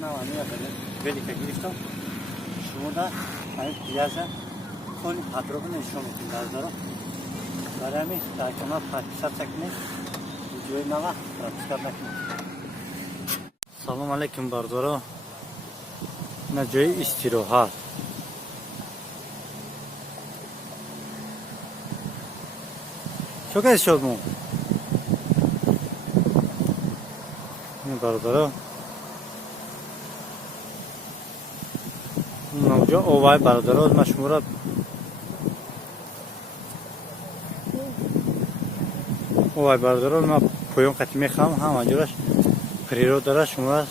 نوانی ولی که گرفتم شما دا این پیازه خیلی پدرو نشون میدید از دارم برای همین در کنار پاکستان سکنه ویدیوی ما پاکستان نکنید. سلام علیکم بردارا نجای استراحت چه کسی شد مون این بردارا اونجا اوای بردارا مشمورات اوای بردارا ما پویان قطعی میخوام همانجورش پریرو داره شما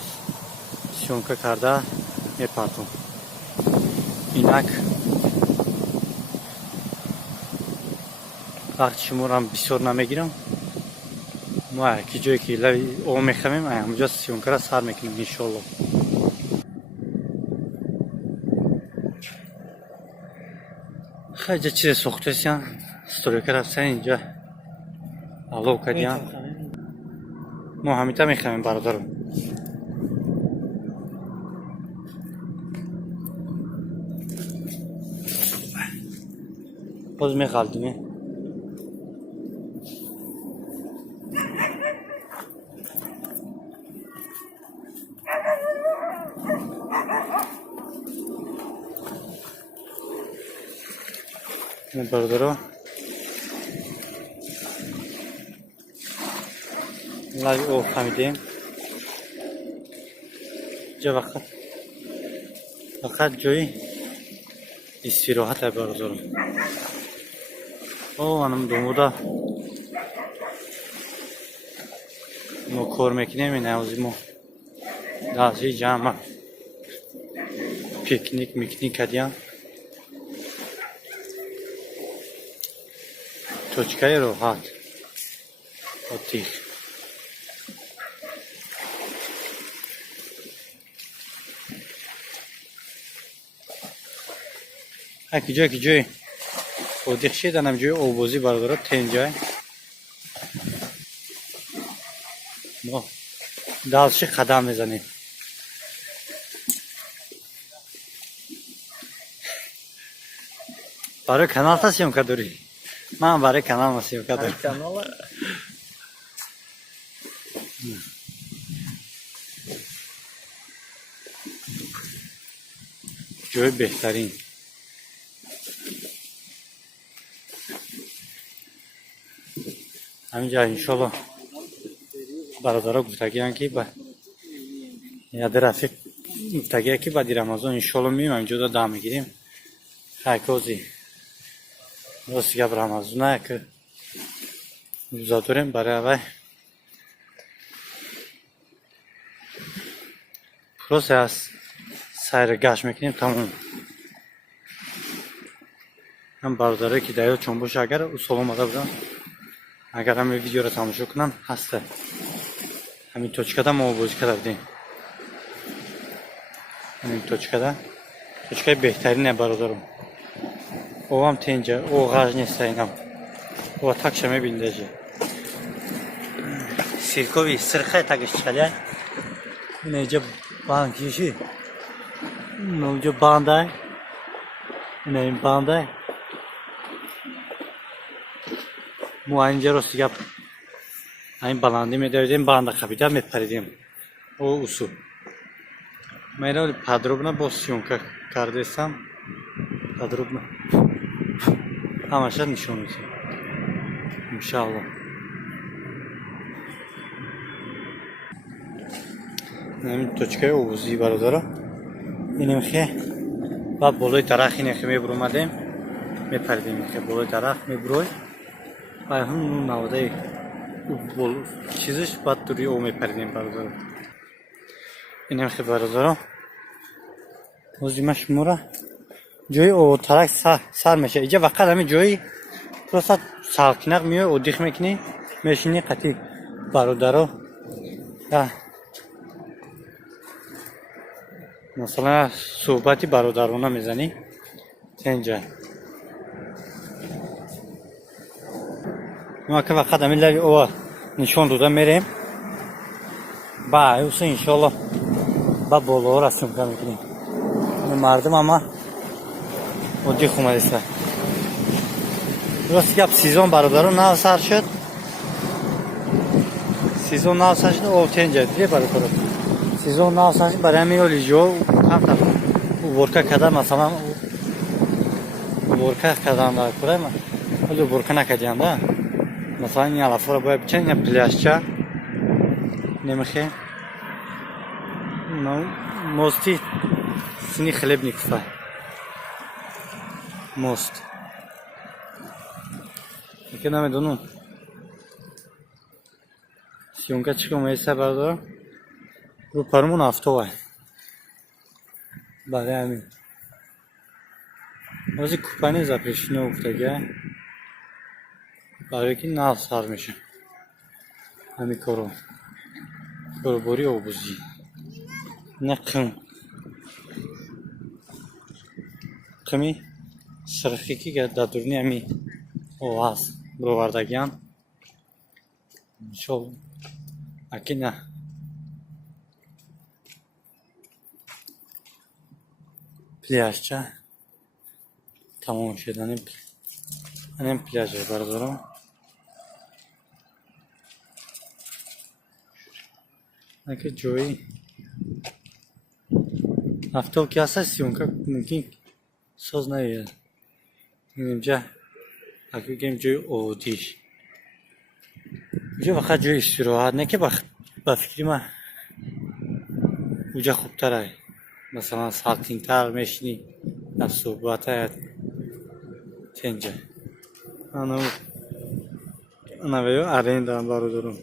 سیونکه کرده میپرتون اینک وقتی شما رو هم بسیار نمیگیرم ما یکی جایی که لبی او میخوامیم همونجا سیونکه را سر میکنیم انشالله. خیلی چیز سخته سیان ستوریکه رفتن اینجا علو کدیان ما همیتا میخوامیم برادرم باز میخالدیم برادرم لای او خمیدیم جا وقت جایی استراحت برادرم. او منم دومودا ما کار میکنیم این اوزی ما دازی جمع پیکنیک کردیم توچکای راحت و تیخ اکی جای و دیخشی دانم جای اوبوزی برداره تنجای ما دالشی قدم میزنیم برای کانال تا سیونکه داری من برای کانال ما سیونکه داری جای بهترین همینجا انشالله برادرها گفتگیان که با یاد رفیق گفتگیه که بعد رمضان انشالله مییم اینجا دا دام میگیریم خیلی راست گپ رمضانه که روزا داریم برای اول پروسه از سیر گشت میکنیم تمام. هم برادره که دایو چنبوش اگر اصول اومده بودن اگر همین ویدیو رو تماشا کنن هسته همین توچکه ما بازی کردیم همین توچکه بهترینه برادرم او هم تینجا او غاج نیست اینم او تاکشه میبینده جه سیرکوی سرخه تاکش چکده این اینجا بانکیشی اینجا بانده این بانده ما اینجا راست گپ این بلندی میدادیم بانده خبیده میپریدیم او اصول میرا پدروبنا با سیونکه کردستم پدروبنا همشه نشون میدیم انشالله. همین توچکه اوزی برادره اینم خیلی بعد بالای درخت اینه که میبرومدیم میپریدیم که بالای درخت میبروی و هم نواده چیزش بعد دوری او میپریدیم برادره اینم خیلی برادره وزیمش مورا جای او ترک سر میشه اینجا وقت همین جایی پروسا سالکنق میوه او دیخ میکنی میشینی قطعی برادره مثلا صحبتی برادرانه میزنی اینجا ما که وقت همین لگه او نشون داده میریم با اوسه انشالله با بالا را سیمکا میکنیم. مردم اما مدی خومده است. درستی که سیزون برادران نو سر شد. سیزون نو سر شد او تنجه دیگه برادران. سیزون نو سر شد برای میولی جو کم تا ورکا کدام مثلا ورکا کدام را کنیم. ولی ورکا نکردیم دا. مثلا این علافورا باید بچین یا پلیشچا نمیخه. ماستی سینی خلب نیکسته. ماست. که نمیدونم. سیونکا چیکار میشه برادر؟ رو پرمون افتوه. برای همین. واسه کوپانی زپرشینه افتاده. برای که نال سر میشه. همین کارو. باری آبوزی. نکن. کمی سرخی که دادورنی همی آواز بروردگیان. شو اکی نه. پلیاشچه تمام شدنی. انم پلیاشه بردارم. اگه جویی افتو که اساسیون که ممکن ساز نیاد. اینجا اگه گیم جوی اودیش. اینجا وقت جوی استراحت نه که با فکری ما اونجا خوب تره. مثلا ساعتین تر میشنی از صحبت تنجه. انا بیو آرین دارم بارو دارم.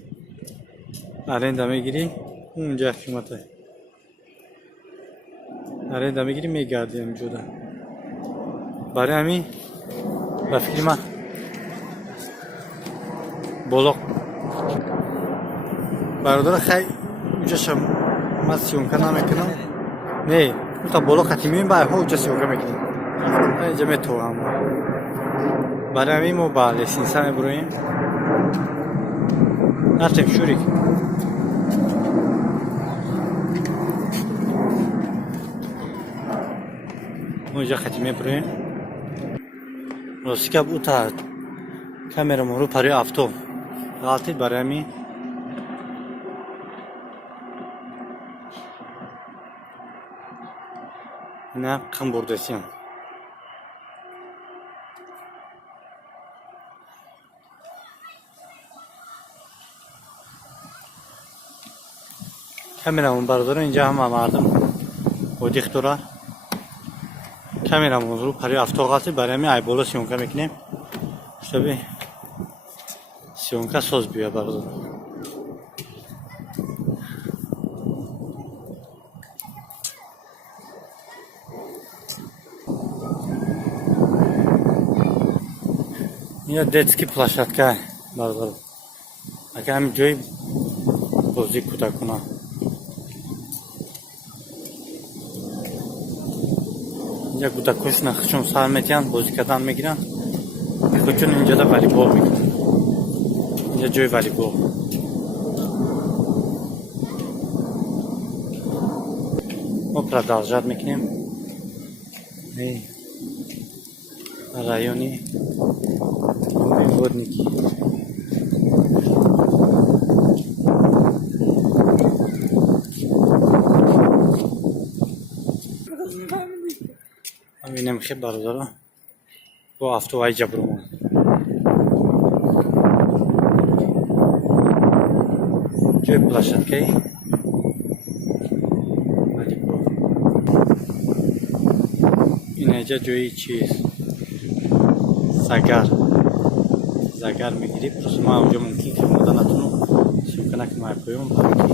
آرین دارم میگیری اونجا قیمته. آرین دارم میگیری میگردیم جدا. برای همین با فکری ما بلوغ برادر خیلی اونجا شم من سیونکا نمیکنم. نه تا بلوغ خطیمی با ها اونجا سیونکا میکنیم. اینجا میتو هم برای همین ما با لیسینسا میبرویم. رفتیم شوریک. اونجا خطیمی میبرویم. راستی که بوده کامرا رو پری افتو غلطی برای همین نه کم بردسیم. کامرامون بردارم اینجا هم مردم و دیختورا کامرامون رو پری افتو غلطی برای همین ای بالا سیونکا میکنیم. شبیه سیونکا ساز بیا بردارم. اینجا детский площадка بردارم. اگه همین جایی بازی کودکونا. اینجا کودکوش نخشون سر میتیان بازی کردن میگیرن. خودشون اینجا دا والیبال میکنن. اینجا جای والیبال. ما продолжать میکنیم. رایونی водники. همینم خیلی برادرم با افتوهای جبرومان جای پلاشتکی این اینجا جایی چیز زگر میگیری پس ما اونجا ممکن که مدنتونو سیمکنه که مای پایون برای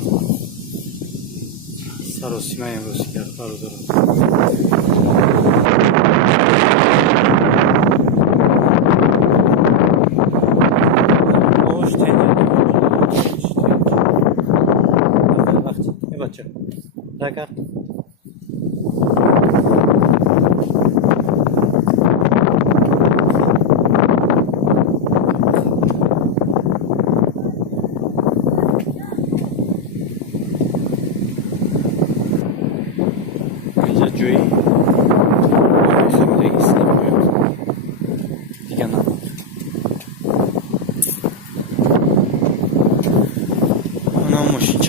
سر و سیمه امروز کرد برادرم. Zagar.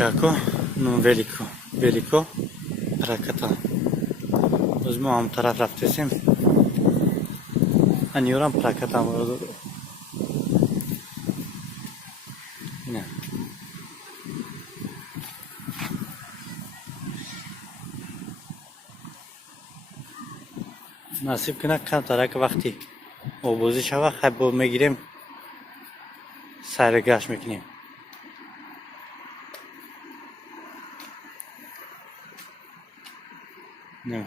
Чако, ну велико, раката. Biz bu am taraf raftesim. Aniyorum prakata mı? Ne? Nasip kına kan tarak vakti. O bozu şava habbo megirim. Sayragash mekinim. Ne?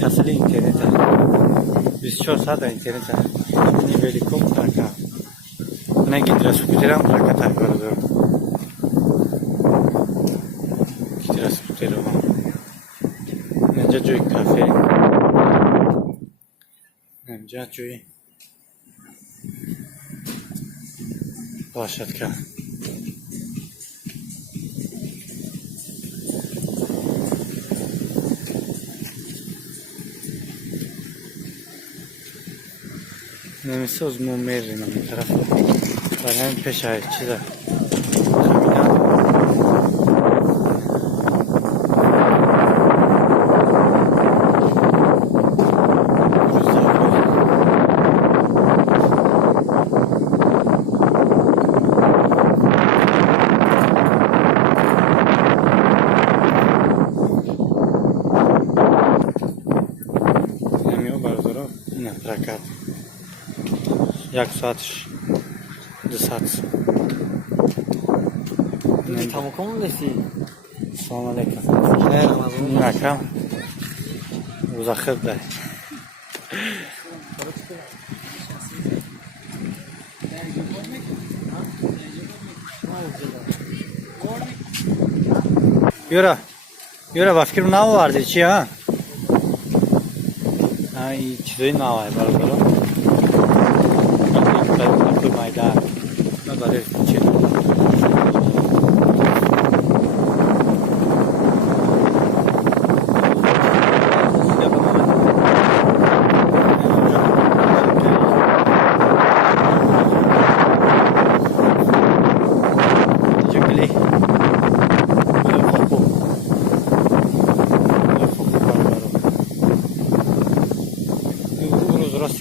Kasılı internet var. Biz çok saat internet var. Ne veliko praka. Ne gidra skuteram praka takvardı. Gidra skuteram. Ne joy kafe. Ne joy. Площадка. Nemesi uzman meyrin bir tarafta. Ben peşayetçi de. Prakat. Jak saat? 2 saat. Tamam komundesi. Assalamu alaikum. Nakam. Uzakhir da. Yora ba fikrim nav vardı içi ha. Ay çizoy nav var baro. Aku mayda. Na bare içi.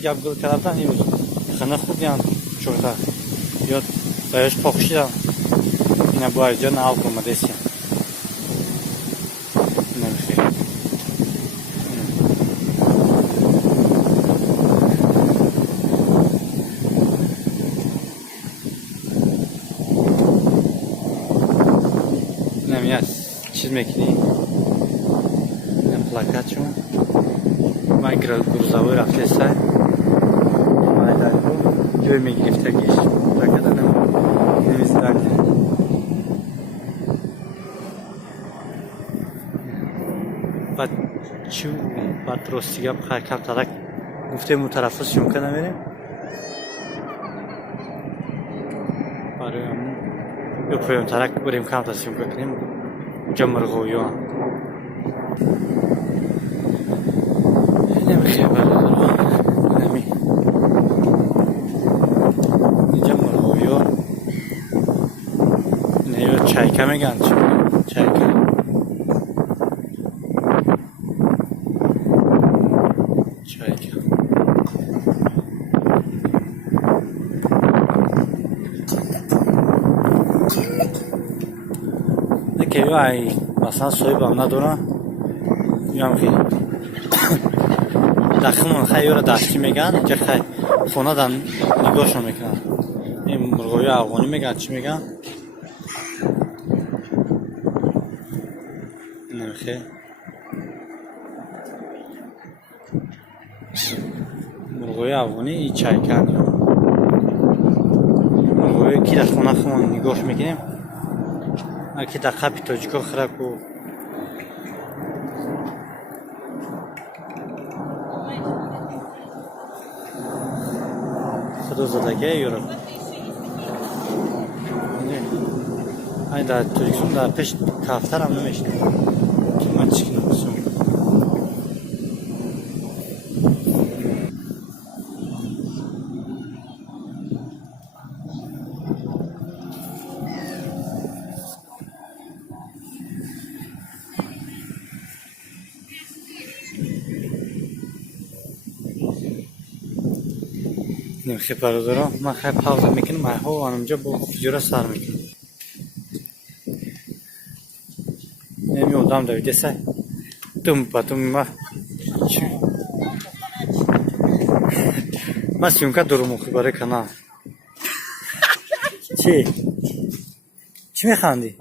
Gap gül taraftan iyi olur. Kana खूब yan çorta. Yok bayaş pokşudan. Yine bu ayrıca ne algılma desin. Ne bir şey. Ne mi yaz? Çizmek değil. Ne plakat şu. Migrel gruzağı raflesay. Görme girifte geç. Bırakada ne temizlerdi. Şu patrostiga hareket tarak gufte mu tarafı şumkana verin. Arıyorum. Yok böyle tarak buraya kamta şumkanayım. Camır koyuyor. Ne bir şey var. Çayka mı geldi? Çayka. Çayka. Ne ki ay basan soy bana dona. Yam ki. Daxmon xayora dashti megan, ke xay xonadan nigosh mekan. In murg'oyi afg'oni megan, chi megan? Nexi. Murg'oyi afg'oni chaykan. Murg'oyi ki da xona xon nigosh mekan. Aki da qapitojiko xiraku Kuduzadagi yurib. Ay da Türk'ün da peş kaftar anlamış. Kim açıkını olsun. نمیخوای برادرم من خیلی پاوزه میکنم من ها آنجا با جورا سر میکنم نمیودم دویده سه دوم پاتوم ما سیونکا دورو مخی برای کنم چی؟ چی میخواندی؟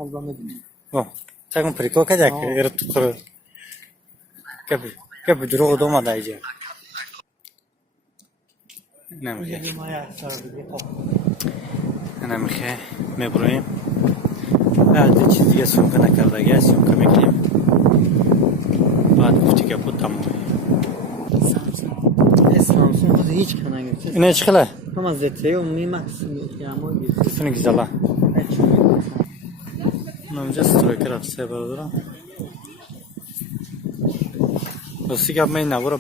تاکم پریکو که جاکه ایرد تو خورو که دروغ دوم دایجه نمیخوای میبرویم بعد چیز دیگه سیونکا نکرده سیونکا میکنیم بعد گفتی که بود تمومه Samsung خود هیچ کنه گرفته. اینه چی خله؟ هم از زتیه عمومی مکسیم گرما گرفته. تفنی گزالا نمجا ستروکر افسه برادرم راستی که من نوارا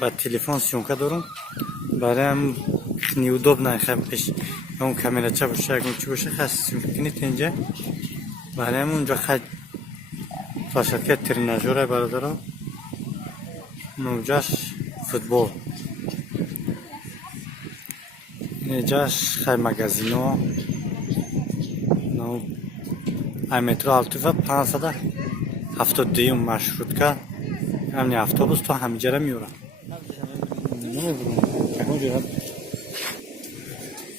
با تلفن سیونکا دارم برای هم неудобно خیلی پیش اون کاملا چه باشه اگه چی باشه خاص سیونکا کنید اینجا برای هم اونجا خیلی فاشلکت تریناژوره برادرم نوجاش فوتبال اینجاش خیلی مگزینو نو مترو التو و 572 маршрутка همین автобус تو همینجا را میوره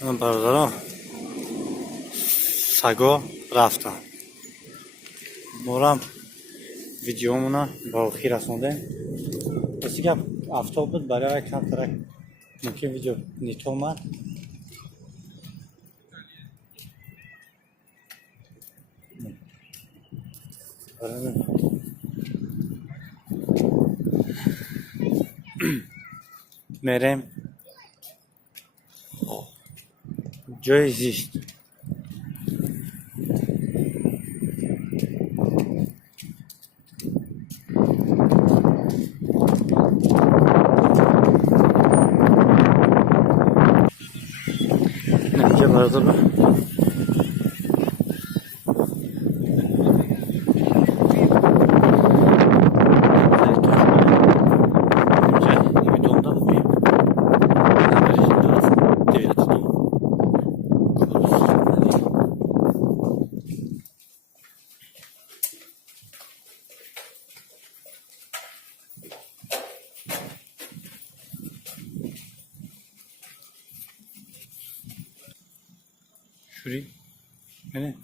من برادرم سگا رفتن مورم ویدیومونا با آخر رسونده راستی که автобус برای کم ترک ممکن ویدیو نیت اومد میریم جای زیست نمیشه برادر شوری؟ نه